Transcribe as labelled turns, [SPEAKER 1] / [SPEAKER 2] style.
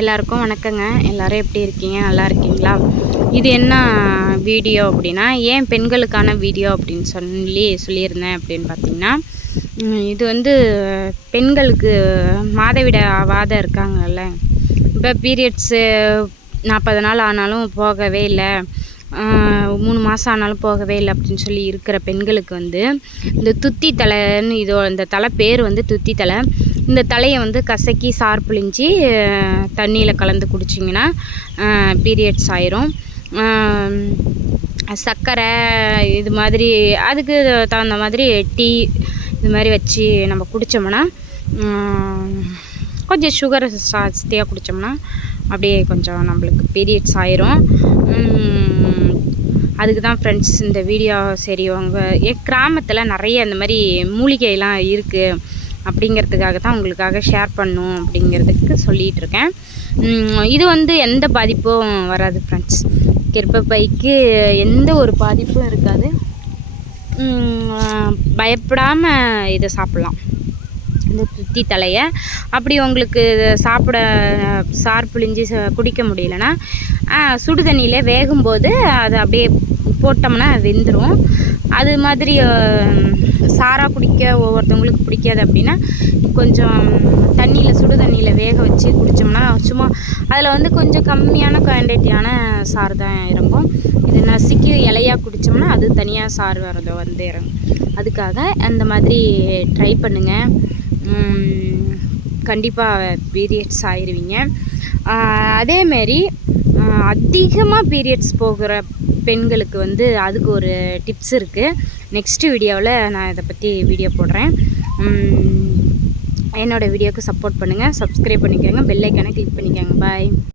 [SPEAKER 1] எல்லாருக்கும் வணக்கங்க எல்லோரும் எப்படி இருக்கீங்க நல்லா இருக்கீங்களா இது என்ன வீடியோ அப்படின்னா ஏன் பெண்களுக்கான வீடியோ அப்படின்னு சொல்லி சொல்லியிருந்தேன் அப்படின்னு பார்த்தீங்கன்னா இது வந்து பெண்களுக்கு மாதவிட வாதம் இருக்காங்கல்ல இப்போ பீரியட்ஸு நாற்பது நாள் ஆனாலும் போகவே இல்லை மூணு மாதம் ஆனாலும் போகவே இல்லை அப்படின்னு சொல்லி இருக்கிற பெண்களுக்கு வந்து இந்த துத்தி தலைன்னு இதோ இந்த தலை பேர் வந்து துத்தி தலை இந்த தலையை வந்து கசக்கி சார் புளிஞ்சி தண்ணியில் கலந்து குடிச்சிங்கன்னா பீரியட்ஸ் ஆயிரும் சர்க்கரை இது மாதிரி அதுக்கு தகுந்த மாதிரி டீ இது மாதிரி வச்சு நம்ம குடித்தோம்னா கொஞ்சம் சுகர் ஜாஸ்தியாக குடித்தோம்னா அப்படியே கொஞ்சம் நம்மளுக்கு பீரியட்ஸ் ஆயிரும் அதுக்கு தான் ஃப்ரெண்ட்ஸ் இந்த வீடியோ சரி அவங்க என் கிராமத்தில் நிறைய இந்த மாதிரி மூலிகையெல்லாம் இருக்குது அப்படிங்கிறதுக்காக தான் உங்களுக்காக ஷேர் பண்ணும் அப்படிங்கிறதுக்கு சொல்லிகிட்டு இருக்கேன் இது வந்து எந்த பாதிப்பும் வராது ஃப்ரெண்ட்ஸ் கிருப்பப்பைக்கு எந்த ஒரு பாதிப்பும் இருக்காது பயப்படாமல் இதை சாப்பிட்லாம் இந்த துத்தி தலையை அப்படி உங்களுக்கு சாப்பிட சார் புழிஞ்சு குடிக்க முடியலன்னா சுடு தண்ணியிலே வேகும்போது அதை அப்படியே போட்டோம்னா வெந்துடும் அது மாதிரி சாராக குடிக்க ஒவ்வொருத்தவங்களுக்கு பிடிக்காது அப்படின்னா கொஞ்சம் தண்ணியில் சுடு தண்ணியில் வேக வச்சு குடித்தோம்னா சும்மா அதில் வந்து கொஞ்சம் கம்மியான குவான்டிட்டியான சாறு தான் இறங்கும் இது நசுக்கி இலையாக குடித்தோம்னா அது தனியாக சாறு வரதோ வந்து இறங்கும் அதுக்காக அந்த மாதிரி ட்ரை பண்ணுங்கள் கண்டிப்பாக பீரியட்ஸ் ஆயிடுவீங்க அதேமாரி அதிகமாக பீரியட்ஸ் போகிற பெண்களுக்கு வந்து அதுக்கு ஒரு டிப்ஸ் இருக்குது நெக்ஸ்ட்டு வீடியோவில் நான் இதை பற்றி வீடியோ போடுறேன் என்னோடய வீடியோவுக்கு சப்போர்ட் பண்ணுங்கள் சப்ஸ்கிரைப் பண்ணிக்கோங்க பெல்லைக்கான கிளிக் பண்ணிக்கோங்க பாய்